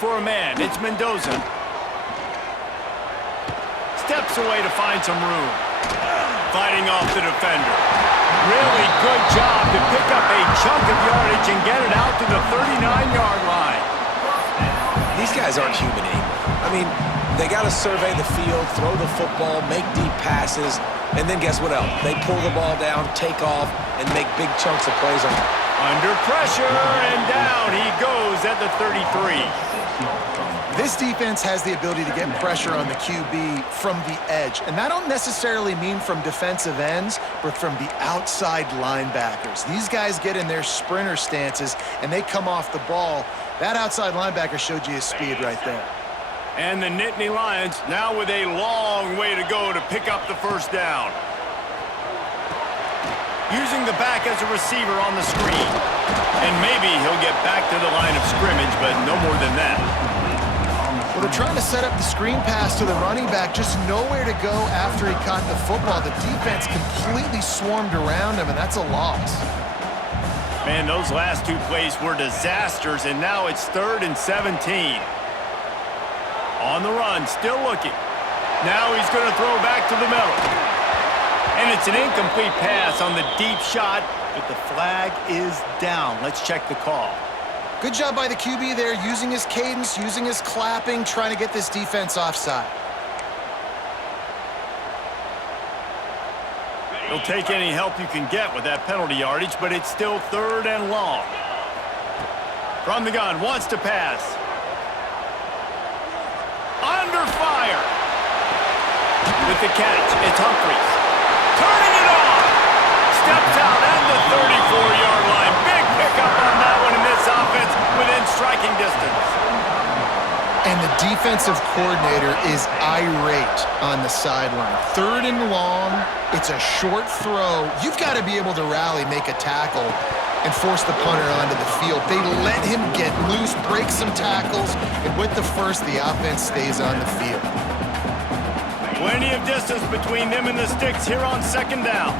for a man. It's Mendoza. Steps away to find some room. Fighting off the defender. Really good job to pick up a chunk of yardage and get it out to the 39-yard line. These guys aren't human anymore. I mean, they got to survey the field, throw the football, make deep passes, and then guess what else? They pull the ball down, take off, and make big chunks of plays on it. Under pressure, and down he goes at the 33. This defense has the ability to get pressure on the QB from the edge. And that don't necessarily mean from defensive ends, but from the outside linebackers. These guys get in their sprinter stances, and they come off the ball. That outside linebacker showed you his speed right there. And the Nittany Lions now with a long way to go to pick up the first down. Using the back as a receiver on the screen. And maybe he'll get back to the line of scrimmage, but no more than that. Well, they're trying to set up the screen pass to the running back, just nowhere to go after he caught the football. The defense completely swarmed around him, and that's a loss. Man, those last two plays were disasters, and now it's 3rd and 17. On the run, still looking. Now he's going to throw back to the middle. And it's an incomplete pass on the deep shot, but the flag is down. Let's check the call. Good job by the QB there, using his cadence, using his clapping, trying to get this defense offside. He'll take any help you can get with that penalty yardage, but it's still 3rd and long. From the gun, wants to pass. Under fire. With the catch, it's Humphries. Turning it on. Steps out at the 34-yard line. Big pickup on that one in this offense within striking distance. And the defensive coordinator is irate on the sideline. 3rd and long. It's a short throw. You've got to be able to rally, make a tackle, and force the punter onto the field. They let him get loose, break some tackles, and with the first, the offense stays on the field. Plenty of distance between them and the sticks here on 2nd down.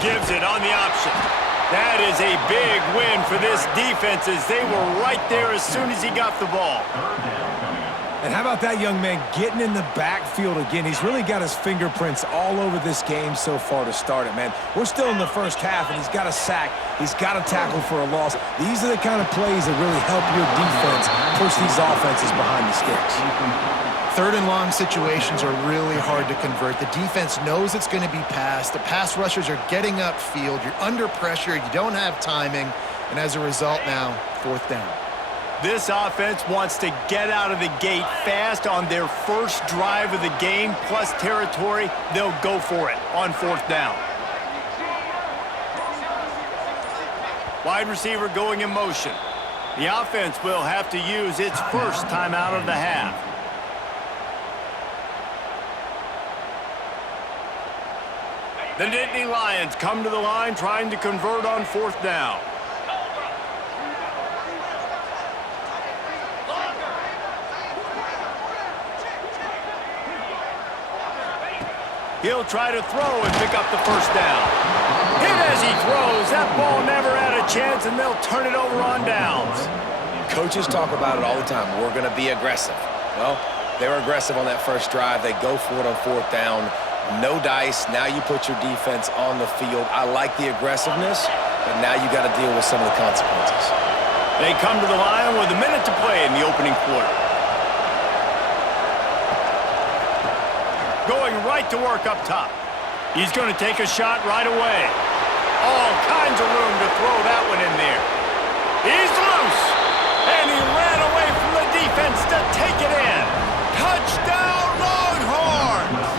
Gives it on the option. That is a big win for this defense as they were right there as soon as he got the ball. And how about that young man getting in the backfield again? He's really got his fingerprints all over this game so far to start it, man. We're still in the first half, and he's got a sack. He's got a tackle for a loss. These are the kind of plays that really help your defense push these offenses behind the sticks. 3rd and long situations are really hard to convert. The defense knows it's going to be passed. The pass rushers are getting upfield. You're under pressure. You don't have timing. And as a result now, 4th down. This offense wants to get out of the gate fast on their first drive of the game, plus territory. They'll go for it on 4th down. Wide receiver going in motion. The offense will have to use its first timeout of the half. The Nittany Lions come to the line trying to convert on 4th down. He'll try to throw and pick up the first down. Hit as he throws. That ball never had a chance, and they'll turn it over on downs. Coaches talk about it all the time. We're going to be aggressive. Well, they were aggressive on that first drive. They go for it on 4th down. No dice. Now you put your defense on the field. I like the aggressiveness, but now you got to deal with some of the consequences. They come to the line with a minute to play in the opening quarter. Going right to work up top. He's going to take a shot right away. All kinds of room to throw that one in there. He's loose. And he ran away from the defense to take it in. Touchdown, Longhorns!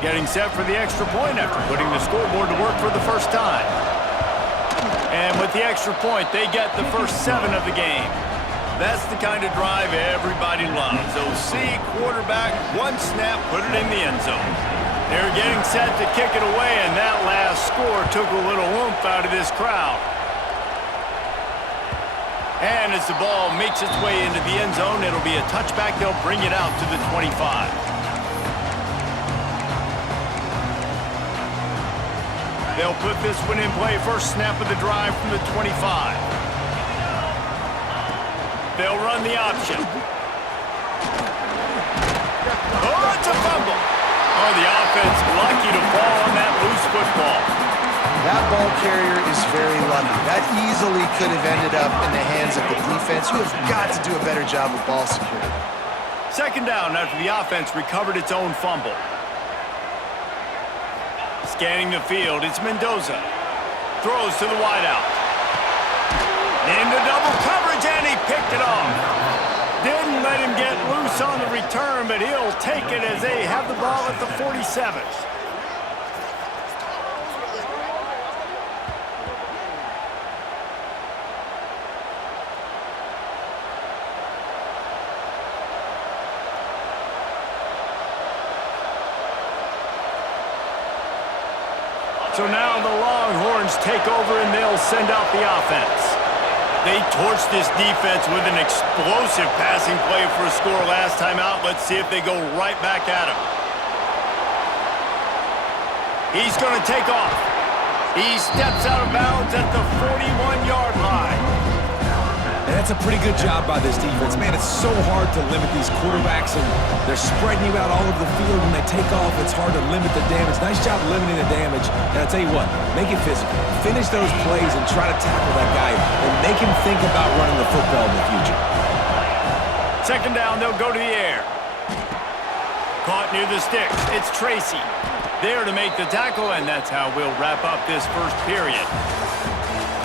Getting set for the extra point after putting the scoreboard to work for the first time. And with the extra point, they get the first 7 of the game. That's the kind of drive everybody loves. OC, quarterback, one snap, put it in the end zone. They're getting set to kick it away, and that last score took a little oomph out of this crowd. And as the ball makes its way into the end zone, it'll be a touchback. They'll bring it out to the 25. They'll put this one in play. First snap of the drive from the 25. They'll run the option. Oh, it's a fumble. Oh, the offense lucky to fall on that loose football. That ball carrier is very lucky. That easily could have ended up in the hands of the defense. You have got to do a better job with ball security. Second down after the offense recovered its own fumble. Scanning the field, it's Mendoza. Throws to the wideout. Into double coverage, and he picked it off. Didn't let him get loose on the return, but he'll take it as they have the ball at the 47. So now the Longhorns take over and they'll send out the offense. They torched this defense with an explosive passing play for a score last time out. Let's see if they go right back at him. He's going to take off. He steps out of bounds at the 41-yard line. And that's a pretty good job by this defense. Man, it's so hard to limit these quarterbacks, and they're spreading you out all over the field. When they take off, it's hard to limit the damage. Nice job limiting the damage. And I'll tell you what, make it physical. Finish those plays and try to tackle that guy and make him think about running the football in the future. Second down, they'll go to the air. Caught near the sticks. It's Tracy there to make the tackle, and that's how we'll wrap up this first period.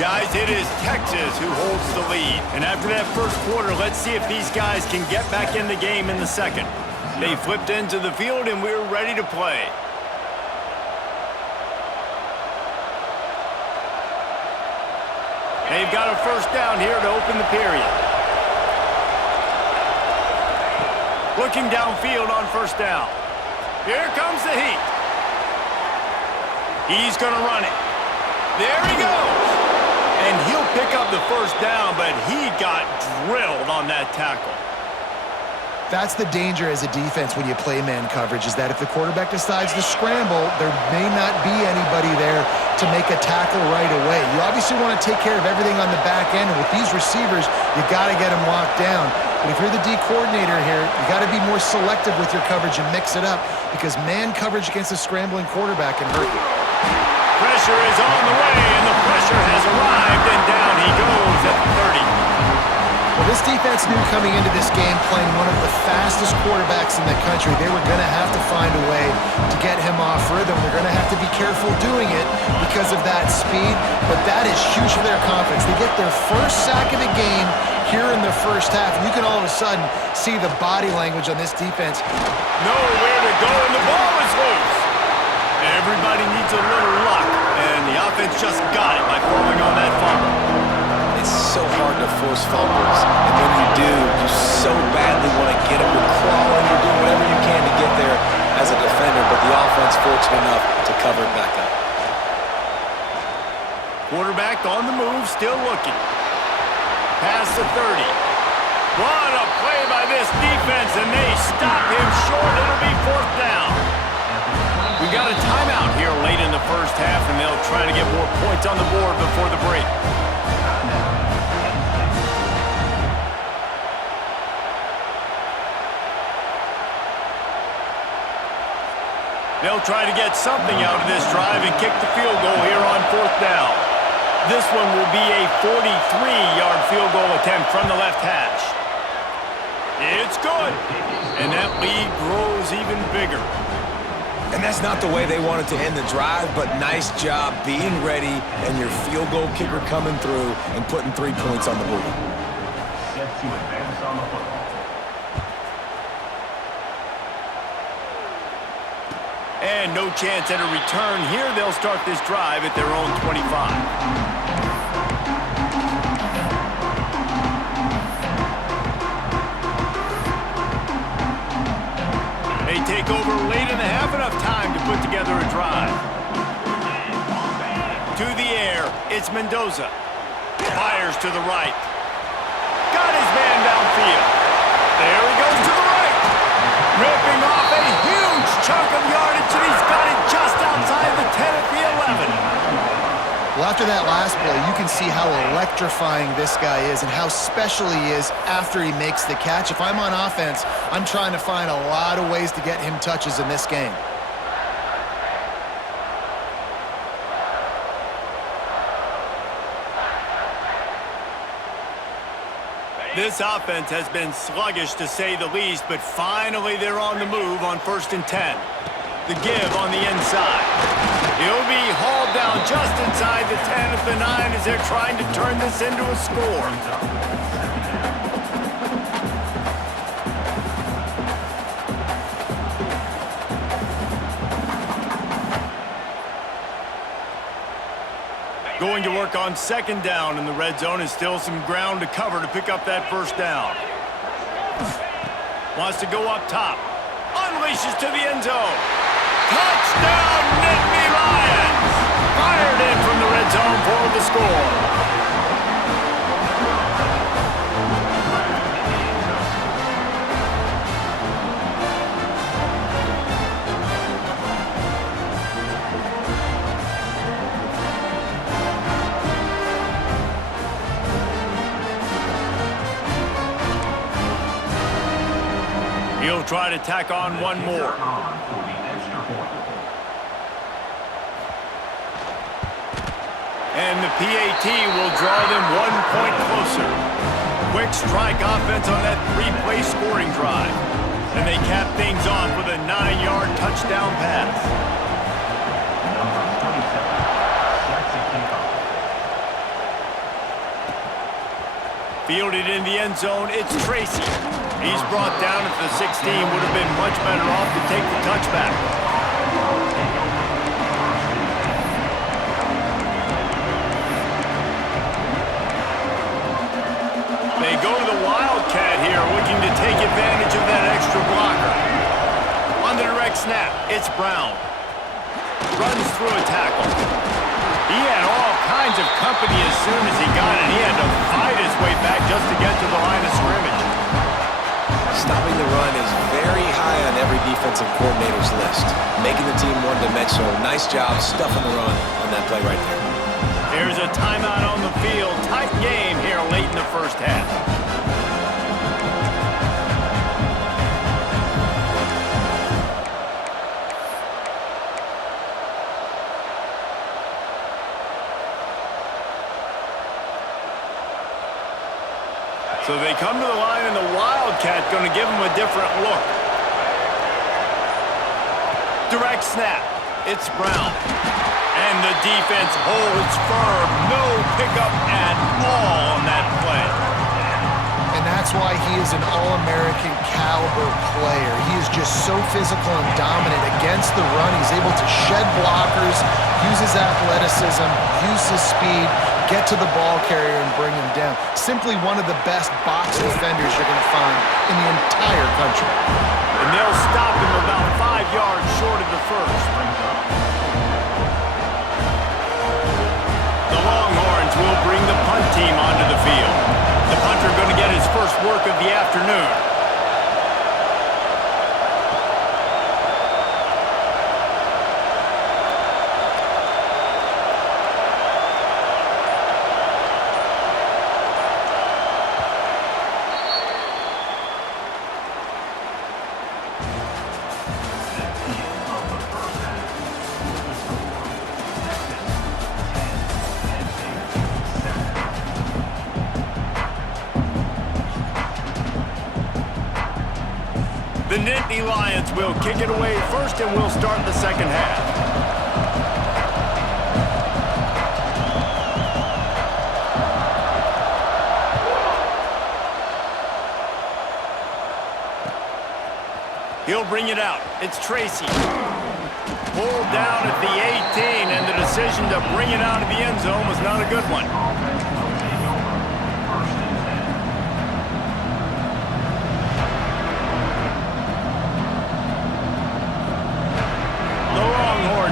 Guys, it is Texas who holds the lead. And after that first quarter, let's see if these guys can get back in the game in the second. They flipped into the field, and we're ready to play. They've got a first down here to open the period. Looking downfield on first down. Here comes the heat. He's going to run it. There he goes. And he'll pick up the first down, but he got drilled on that tackle. That's the danger as a defense when you play man coverage, is that if the quarterback decides to scramble, there may not be anybody there to make a tackle right away. You obviously want to take care of everything on the back end, and with these receivers, you got to get them locked down. But if you're the D coordinator here, you got to be more selective with your coverage and mix it up, because man coverage against a scrambling quarterback can hurt you. Pressure is on the way, and the pressure has arrived, and down he goes at the 30. Well, this defense knew coming into this game, playing one of the fastest quarterbacks in the country, they were going to have to find a way to get him off rhythm. They're going to have to be careful doing it because of that speed, but that is huge for their confidence. They get their first sack of the game here in the first half, and you can all of a sudden see the body language on this defense. Nowhere to go, and the ball is loose. Everybody needs a little luck, and the offense just got it by falling on that fumble. It's so hard to force fumbles, and when you do, you so badly want to get them. You're crawling, you're doing whatever you can to get there as a defender, but the offense fortunate enough to cover it back up. Quarterback on the move, still looking. Past the 30. What a play by this defense, and they stop him short. It'll be fourth down. We got a timeout here late in the first half, and they'll try to get more points on the board before the break. They'll try to get something out of this drive and kick the field goal here on fourth down. This one will be a 43-yard field goal attempt from the left hash. It's good, and that lead grows even bigger. And that's not the way they wanted to end the drive, but nice job being ready and your field goal kicker coming through and putting 3 points on the board. Set to advance on the football. And no chance at a return here. They'll start this drive at their own 25. They take over late in the half, enough time to put together a drive. To the air, it's Mendoza. Fires to the right. Got his man downfield. There he goes to the right. Ripping off a huge chunk of yardage, and he's got it just outside the 10 at the 11. after that last play, you can see how electrifying this guy is and how special he is after he makes the catch. If I'm on offense, I'm trying to find a lot of ways to get him touches in this game. This offense has been sluggish to say the least, but finally they're on the move on 1st and 10. The give on the inside. He'll be hauled down just inside the 10 at the 9 as they're trying to turn this into a score. Going to work on 2nd down in the red zone, and still some ground to cover to pick up that 1st down. Wants to go up top. Unleashes to the end zone. Touchdown, Nittany Lions! Fired in from the red zone for the score. He'll try to tack on one more. And the PAT will draw them 1 point closer. Quick strike offense on that 3-play scoring drive. And they cap things off with a 9-yard touchdown pass. Fielded in the end zone, it's Tracy. He's brought down at the 16. Would have been much better off to take the touchback. They go to the Wildcat here, looking to take advantage of that extra blocker. On the direct snap, it's Brown. Runs through a tackle. He had all kinds of company as soon as he got it. He had to fight his way back just to get to the line of scrimmage. Stopping the run is very high on every defensive coordinator's list. Making the team one-dimensional. Nice job stuffing the run on that play right there. There's a timeout on the field. Tight game here late in the 1st half. So they come to the line, and the Wildcat going to give them a different look. Direct snap. It's Brown. And the defense holds firm. No pickup at all on that play. And that's why he is an All-American caliber player. He is just so physical and dominant against the run. He's able to shed blockers, use his athleticism, use his speed, get to the ball carrier and bring him down. Simply one of the best box defenders you're going to find in the entire country. And they'll stop him about 5 yards short of the 1st. The Longhorns will bring the punt team onto the field. The punter going to get his first work of the afternoon. The Nittany Lions will kick it away first, and we'll start the 2nd half. He'll bring it out. It's Tracy. Pulled down at the 18, and the decision to bring it out of the end zone was not a good one.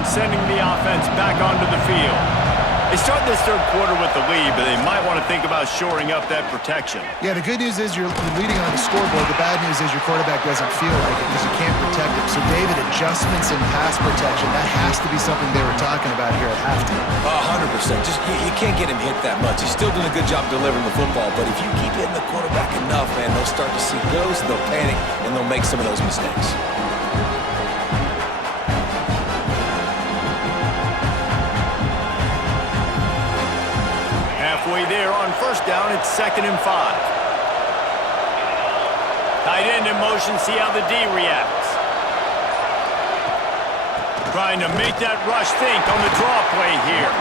Sending the offense back onto the field. They start this third quarter with the lead, but they might want to think about shoring up that protection. Yeah, the good news is you're leading on the scoreboard. The bad news is your quarterback doesn't feel like it because you can't protect him. So, David, adjustments in pass protection, that has to be something they were talking about here at halftime. 100%. Just you can't get him hit that much. He's still doing a good job delivering the football, but if you keep hitting the quarterback enough, man, they'll start to see ghosts, they'll panic, and they'll make some of those mistakes. Halfway there on first down, it's 2nd and 5. Tight end in motion, see how the D reacts. Trying to make that rush think on the draw play here.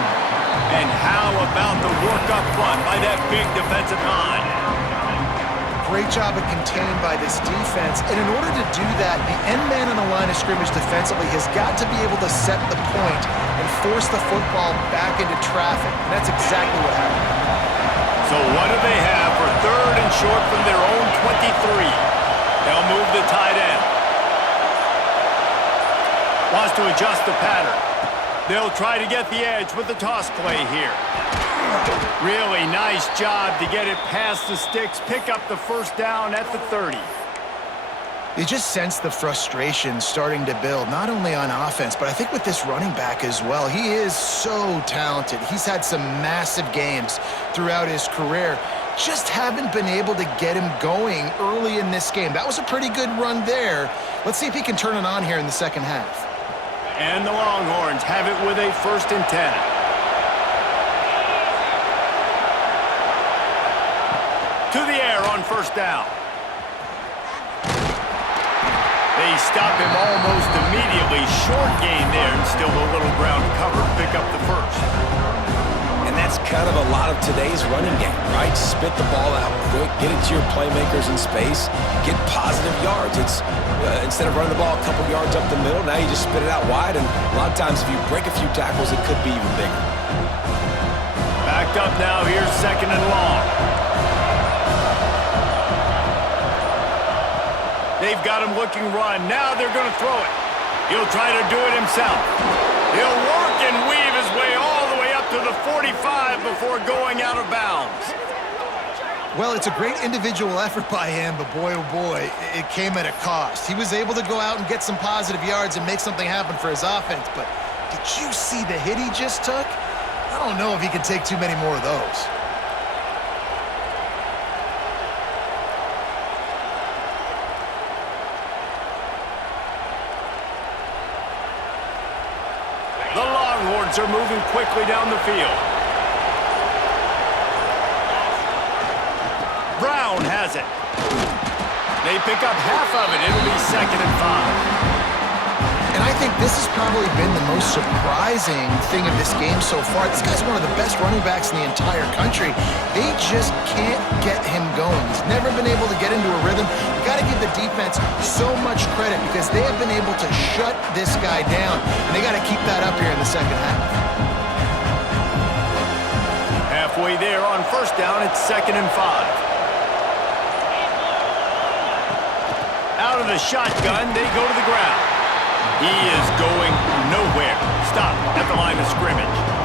And how about the work up front by that big defensive line? Great job of contained by this defense. And in order to do that, the end man on the line of scrimmage defensively has got to be able to set the point and force the football back into traffic. And that's exactly what happened. So what do they have for 3rd and short from their own 23? They'll move the tight end. Wants to adjust the pattern. They'll try to get the edge with the toss play here. Really nice job to get it past the sticks, pick up the first down at the 30. You just sense the frustration starting to build, not only on offense, but I think with this running back as well. He is so talented. He's had some massive games throughout his career. Just haven't been able to get him going early in this game. That was a pretty good run there. Let's see if he can turn it on here in the second half. And the Longhorns have it with a 1st and 10. To the air on first down. They stop him almost immediately. Short gain there, and still a little ground covered. Pick up the first. And that's kind of a lot of today's running game, right? Spit the ball out quick, get it to your playmakers in space, get positive yards. It's instead of running the ball a couple yards up the middle, now you just spit it out wide, and a lot of times if you break a few tackles, it could be even bigger. Backed up now, here's 2nd and long. They've got him looking run. Now they're going to throw it. He'll try to do it himself. He'll work and weave his way all the way up to the 45 before going out of bounds. Well, it's a great individual effort by him, but boy, oh boy, it came at a cost. He was able to go out and get some positive yards and make something happen for his offense, but did you see the hit he just took? I don't know if he can take too many more of those. The Longhorns are moving quickly down the field. Brown has it. They pick up half of it. It'll be 2nd and 5. And I think this has probably been the most surprising thing of this game so far. This guy's one of the best running backs in the entire country. They just can't get him going. He's never been able to get into a rhythm. You got to give the defense so much credit because they have been able to shut this guy down, and they got to keep that up here in the second half. Halfway there on first down, it's 2nd and 5. Out of the shotgun, they go to the ground. He is going nowhere. Stop at the line of scrimmage.